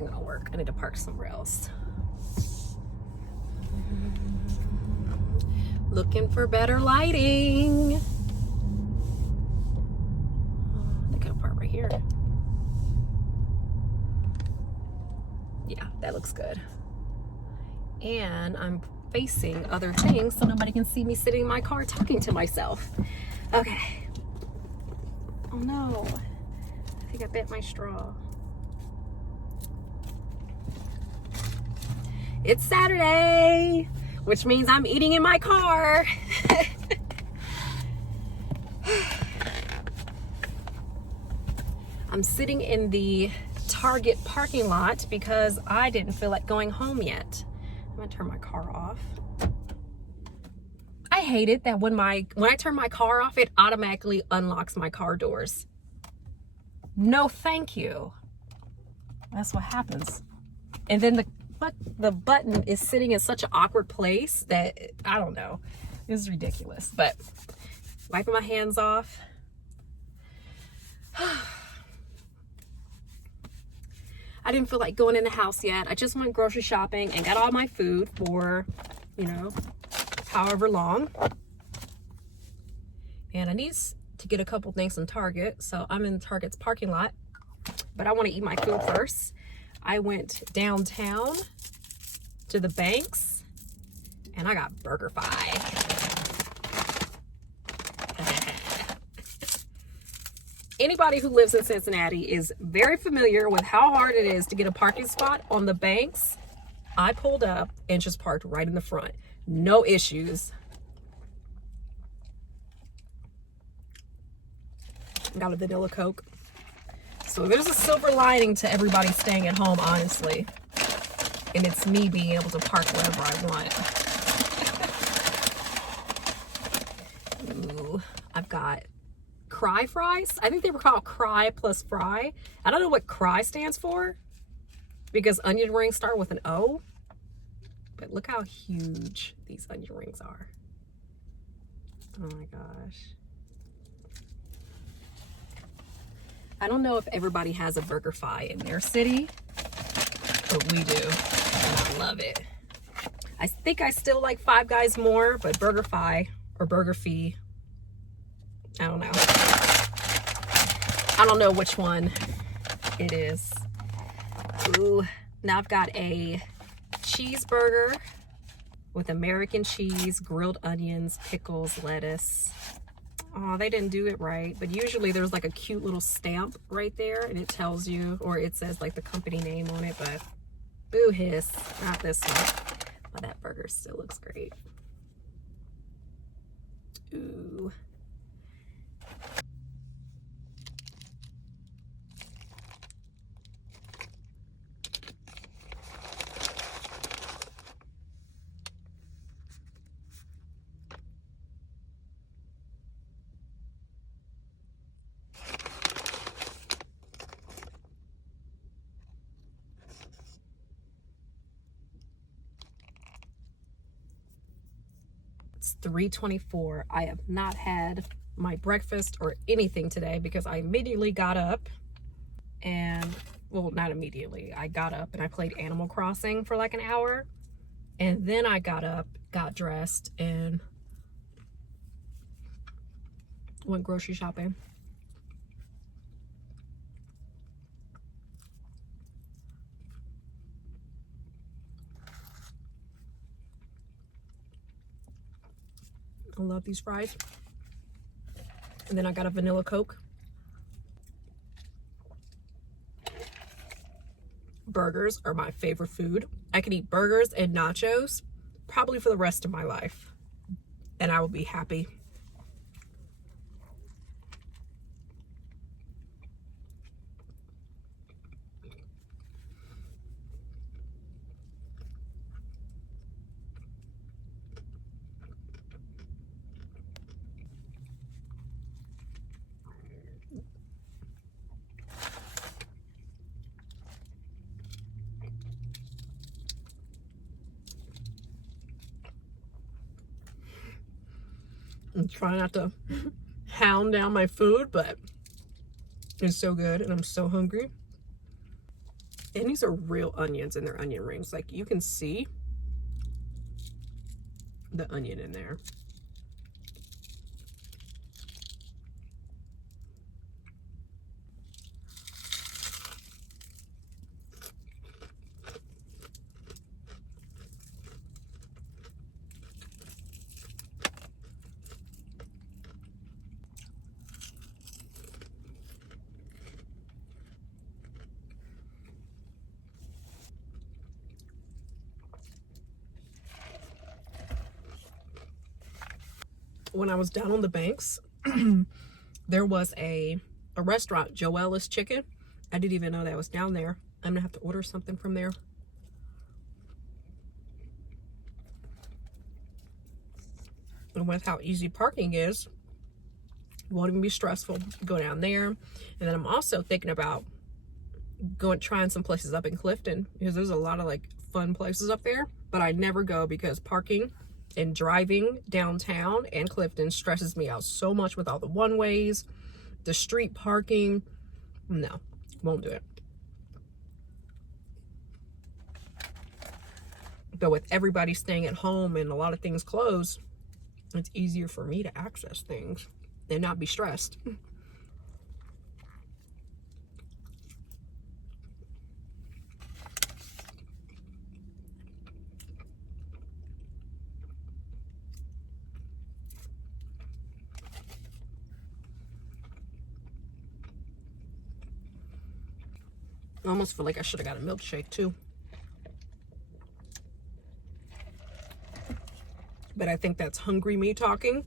isn't gonna work. I need to park somewhere else. Looking for better lighting. They could park right here. Yeah, that looks good. And I'm facing other things so nobody can see me sitting in my car talking to myself. Okay. Oh no. I think I bent my straw. It's Saturday, which means I'm eating in my car. I'm sitting in the Target parking lot because I didn't feel like going home yet. I'm gonna turn my car off. I hate it that when I turn my car off, it automatically unlocks my car doors. No, thank you. That's what happens. And then the button is sitting in such an awkward place that, I don't know. This is ridiculous. But wiping my hands off. I didn't feel like going in the house yet. I just went grocery shopping and got all my food for, you know, however long. And I need to get a couple things from Target. So I'm in Target's parking lot, but I want to eat my food first. I went downtown to the banks and I got BurgerFi. Anybody who lives in Cincinnati is very familiar with how hard it is to get a parking spot on the banks. I pulled up and just parked right in the front. No issues. Got a vanilla Coke. So there's a silver lining to everybody staying at home, honestly. And it's me being able to park wherever I want. Ooh, I've got Cry fries. I think they were called Cry plus Fry. I don't know what Cry stands for because onion rings start with an O. But look how huge these onion rings are. Oh my gosh. I don't know if everybody has a BurgerFi in their city, but we do, and I love it. I think I still like Five Guys more, but BurgerFi or BurgerFi, I don't know. I don't know which one it is. Ooh, now I've got a cheeseburger with American cheese, grilled onions, pickles, lettuce. Oh, they didn't do it right, but usually there's like a cute little stamp right there and it tells you, or it says like the company name on it, but boo hiss, not this one. But that burger still looks great. Ooh. It's 3:24. I have not had my breakfast or anything today because I immediately got up and, well, not immediately. I got up and I played Animal Crossing for like an hour. And then I got up, got dressed, and went grocery shopping. I love these fries. And then I got a vanilla Coke. Burgers are my favorite food. I can eat burgers and nachos probably for the rest of my life, and I will be happy. I'm trying not to hound down my food, but it's so good and I'm so hungry. And these are real onions in their onion rings. Like, you can see the onion in there. When I was down on the banks, there was a restaurant, Joella's Chicken. I didn't even know that was down there. I'm gonna have to order something from there. And with how easy parking is, it won't even be stressful. Go down there. And then I'm also thinking about trying some places up in Clifton, because there's a lot of like fun places up there, but I never go because parking and driving downtown and Clifton stresses me out so much with all the one-ways, the street parking. No, won't do it. But with everybody staying at home and a lot of things closed, it's easier for me to access things and not be stressed. I almost feel like I should have got a milkshake too. But I think that's hungry me talking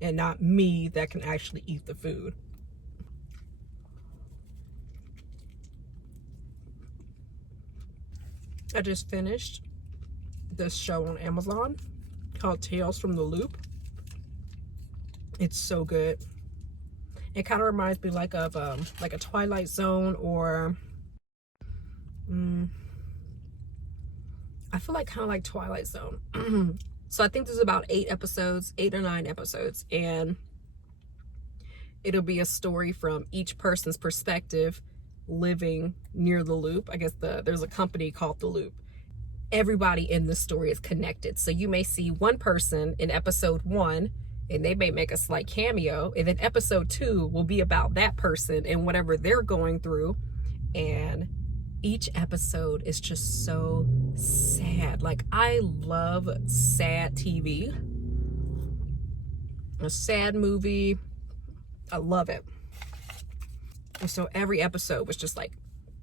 and not me that can actually eat the food. I just finished this show on Amazon called Tales from the Loop. It's so good. It kind of reminds me like of like a Twilight Zone, or I feel like kind of like Twilight Zone. So I think there's about 8 or 9 episodes, and it'll be a story from each person's perspective living near the loop. I guess there's a company called the Loop. Everybody in the story is connected. So you may see one person in episode 1 and they may make a slight cameo, and then episode 2 will be about that person and whatever they're going through. And each episode is just so sad. Like, I love sad TV. A sad movie, I love it. And so every episode was just like,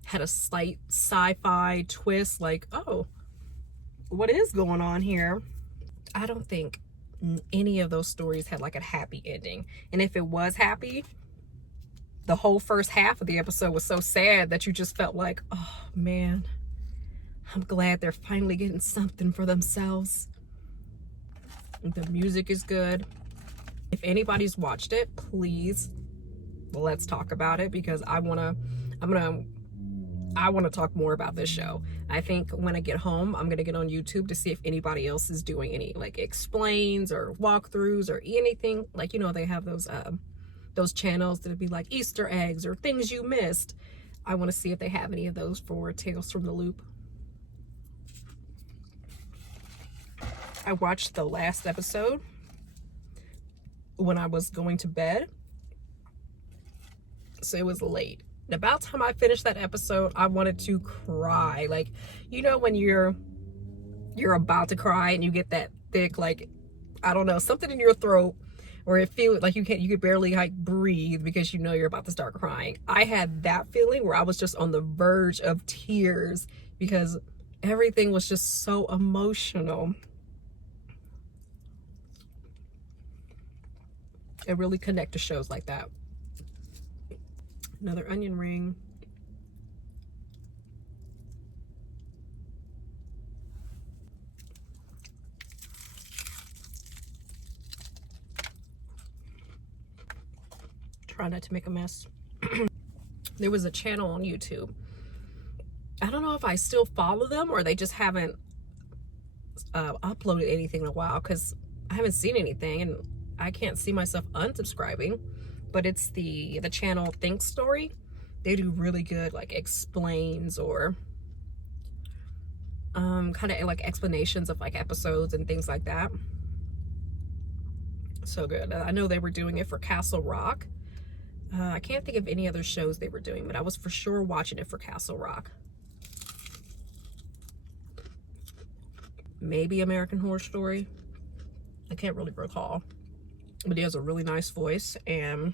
had a slight sci-fi twist, like, oh, what is going on here? I don't think any of those stories had like a happy ending. And if it was happy, the whole first half of the episode was so sad that you just felt like, oh man, I'm glad they're finally getting something for themselves. The music is good. If anybody's watched it, please, let's talk about it, because I want to talk more about this show. I think when I get home, I'm going to get on YouTube to see if anybody else is doing any like explains or walkthroughs or anything. Like, you know, they have those channels that'd be like Easter eggs or things you missed. I want to see if they have any of those for Tales from the Loop. I watched the last episode when I was going to bed, so it was late. And about the time I finished that episode, I wanted to cry. Like, you know, when you're about to cry and you get that thick, like, I don't know, something in your throat, or it feels like you could barely like breathe because you know you're about to start crying. I had that feeling where I was just on the verge of tears because everything was just so emotional. I really connect to shows like that. Another onion ring. Try not to make a mess. There was a channel on YouTube. I don't know if I still follow them or they just haven't uploaded anything in a while, because I haven't seen anything and I can't see myself unsubscribing. But it's the channel Think Story. They do really good like explains or kind of like explanations of like episodes and things like that. So good. I know they were doing it for Castle Rock. I can't think of any other shows they were doing, but I was for sure watching it for Castle Rock. Maybe American Horror Story. I can't really recall. But he has a really nice voice, and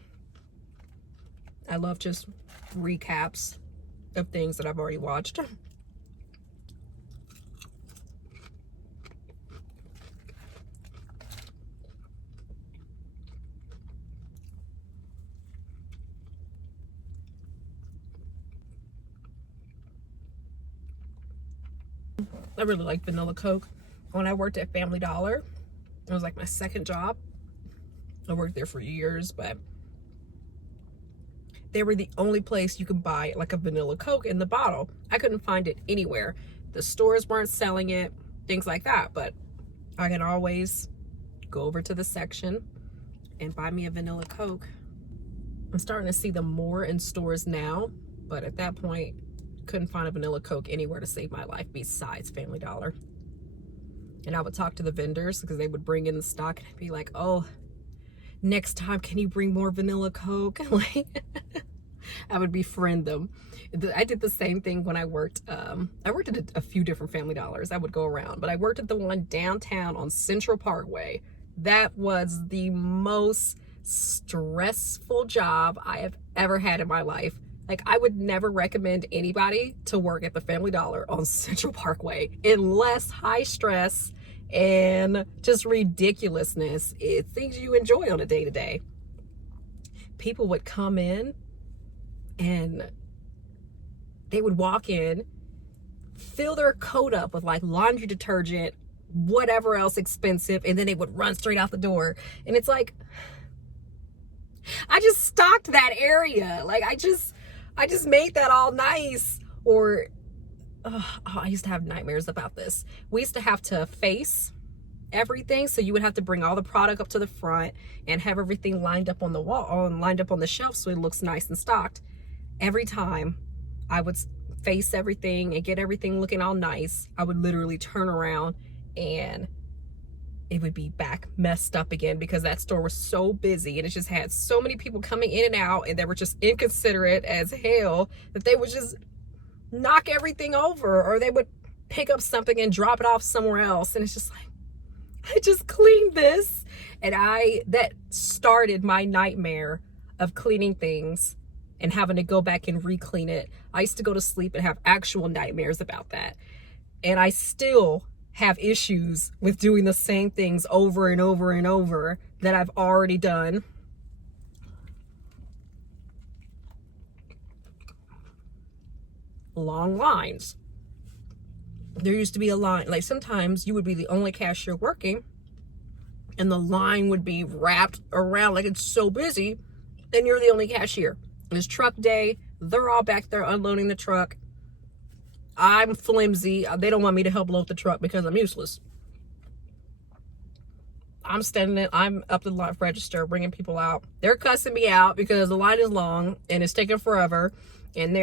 I love just recaps of things that I've already watched. I really like vanilla Coke. When I worked at Family Dollar, it was like my second job. I worked there for years, but they were the only place you could buy like a vanilla Coke in the bottle. I couldn't find it anywhere. The stores weren't selling it, things like that, but I can always go over to the section and buy me a vanilla Coke. I'm starting to see them more in stores now, but at that point, couldn't find a vanilla Coke anywhere to save my life besides Family Dollar. And I would talk to the vendors because they would bring in the stock and I'd be like, oh, next time, can you bring more vanilla Coke? Like, I would befriend them. I did the same thing when I worked at a few different Family Dollars. I would go around, but I worked at the one downtown on Central Parkway. That was the most stressful job I have ever had in my life. Like, I would never recommend anybody to work at the Family Dollar on Central Parkway unless high stress and just ridiculousness. It's things you enjoy on a day-to-day. People would come in and they would walk in, fill their coat up with like laundry detergent, whatever else expensive, and then they would run straight out the door. And it's like, I just stocked that area. Like, I just made that all nice. Or I used to have nightmares about this. We used to have to face everything, so you would have to bring all the product up to the front and have everything lined up on the wall, lined up on the shelf, so it looks nice and stocked. Every time I would face everything and get everything looking all nice, I would literally turn around and it would be back messed up again because that store was so busy and it just had so many people coming in and out, and they were just inconsiderate as hell that they would just knock everything over, or they would pick up something and drop it off somewhere else. And it's just like, I just cleaned this. And that started my nightmare of cleaning things and having to go back and re-clean it. I used to go to sleep and have actual nightmares about that. And I still have issues with doing the same things over and over and over that I've already done. Long lines. There used to be a line, like sometimes you would be the only cashier working and the line would be wrapped around like it's so busy and you're the only cashier. It's truck day, they're all back there unloading the truck. I'm flimsy. They don't want me to help load the truck because I'm useless. I'm standing there, I'm up to the line register, bringing people out. They're cussing me out because the line is long and it's taking forever. And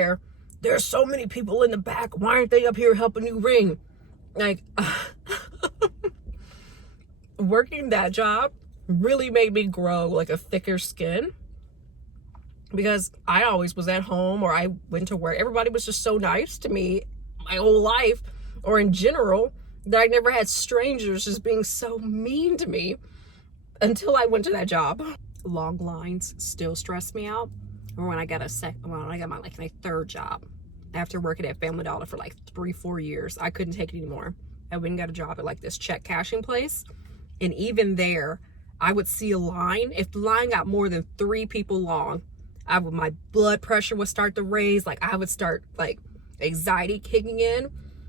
there's so many people in the back. Why aren't they up here helping you ring? Like, working that job really made me grow like a thicker skin, because I always was at home or I went to work. Everybody was just so nice to me my whole life, or in general, that I never had strangers just being so mean to me until I went to that job. Long lines still stress me out. Or when I got my third job after working at Family Dollar for like 3-4 years, I couldn't take it anymore. I went and got a job at like this check cashing place, and even there, I would see a line. If the line got more than 3 people long, my blood pressure would start to raise. Like, I would start like anxiety kicking in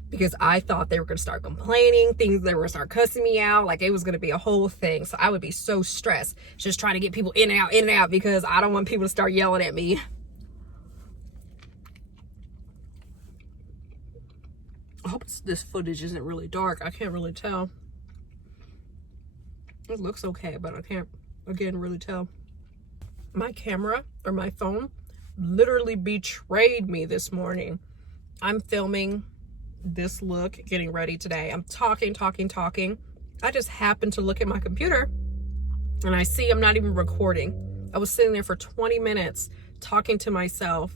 because I thought they were going to start complaining, they were going to start cussing me out. Like, it was going to be a whole thing. So I would be so stressed just trying to get people in and out because I don't want people to start yelling at me. I hope this footage isn't really dark. I can't really tell. It looks okay, but I can't, again, really tell. My camera or my phone literally betrayed me this morning. I'm filming this look getting ready today. I'm talking. I just happened to look at my computer and I see I'm not even recording. I was sitting there for 20 minutes talking to myself,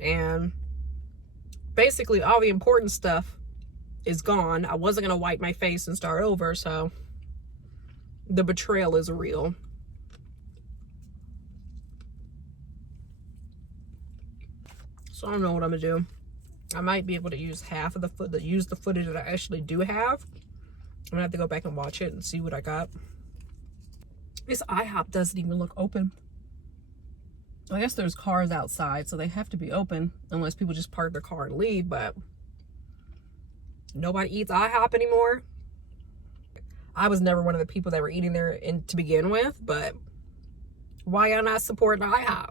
and basically all the important stuff is gone. I wasn't gonna wipe my face and start over, so the betrayal is real. So I don't know what I'm gonna do. I might be able to use half of the footage that I actually do have. I'm gonna have to go back and watch it and see what I got. This IHOP doesn't even look open. I guess there's cars outside, so they have to be open unless people just park their car and leave, but nobody eats IHOP anymore. I was never one of the people that were eating there to begin with, but why y'all not supporting IHOP?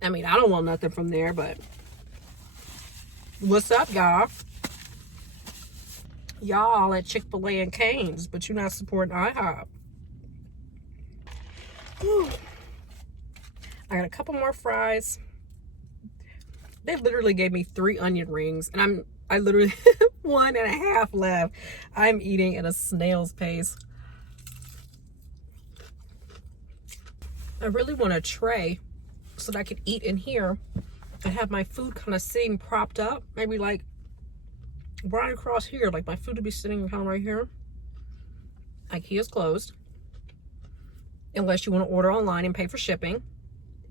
I mean, I don't want nothing from there, but what's up, y'all? Y'all at Chick-fil-A and Cane's, but you're not supporting IHOP. Whew. I got a couple more fries. They literally gave me 3 onion rings, and I literally 1.5 left. I'm eating at a snail's pace. I really want a tray so that I could eat in here and have my food kind of sitting propped up, maybe like right across here. Like my food would be sitting kind of right here. IKEA's closed unless you want to order online and pay for shipping.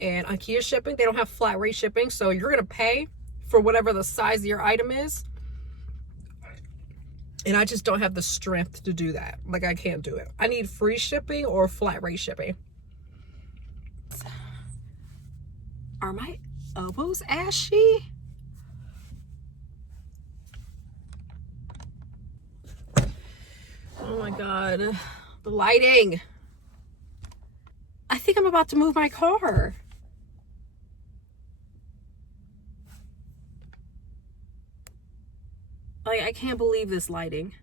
And IKEA shipping, they don't have flat rate shipping, so you're gonna pay for whatever the size of your item is. And I just don't have the strength to do that. Like, I can't do it. I need free shipping or flat rate shipping. Are my elbows ashy? Oh my God, the lighting. I think I'm about to move my car. Like, I can't believe this lighting.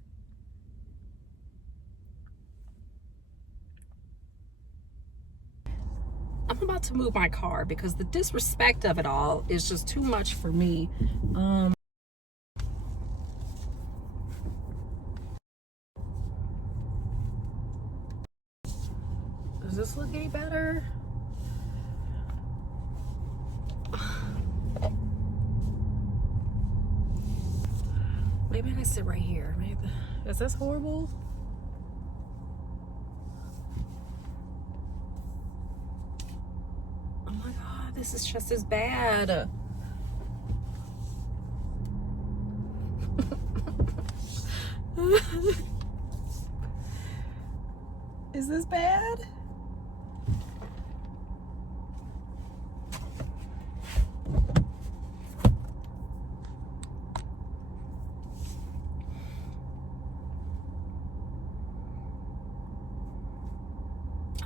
I'm about to move my car because the disrespect of it all is just too much for me. Does this look any better? Maybe I can sit right here. Maybe. Is this horrible? Oh my God, this is just as bad. Is this bad?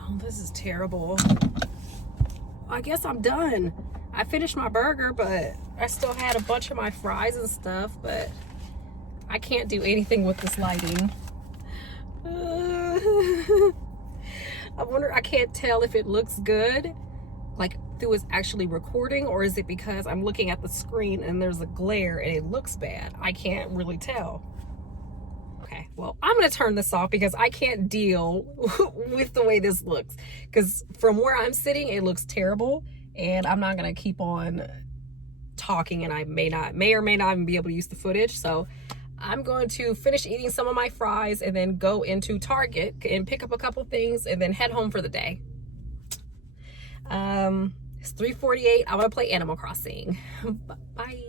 Oh, this is terrible. I guess I'm done. I finished my burger, but I still had a bunch of my fries and stuff, but I can't do anything with this lighting. I wonder, I can't tell if it looks good, like through it's actually recording, or is it because I'm looking at the screen and there's a glare and it looks bad? I can't really tell. Okay, well, I'm gonna turn this off because I can't deal with the way this looks. Because from where I'm sitting, it looks terrible, and I'm not gonna keep on talking, and I may or may not even be able to use the footage. So I'm going to finish eating some of my fries and then go into Target and pick up a couple things and then head home for the day. It's 3:48. I want to play Animal Crossing. Bye.